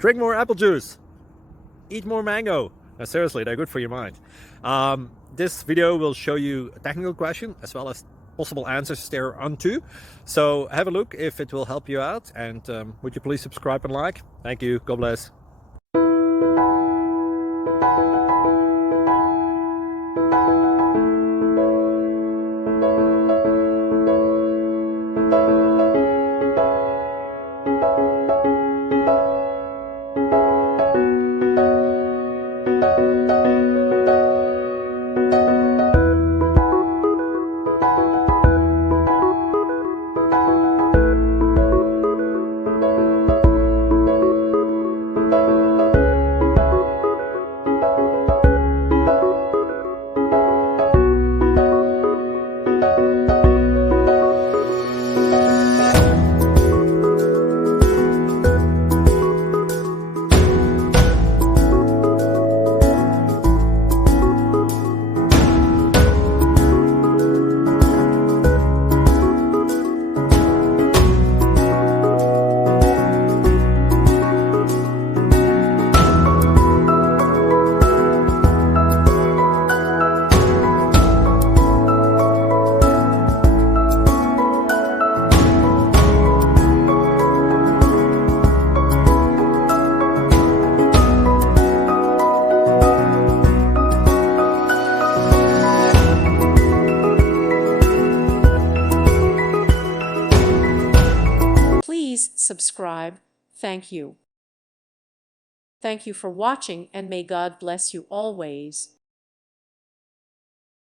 Drink more apple juice. Eat more mango. No, seriously, they're good for your mind. This video will show you a technical question as well as possible answers thereunto. So have a look if it will help you out, and would you please subscribe and like? Thank you. God bless. Please subscribe. Thank you. Thank you for watching, and may God bless you always.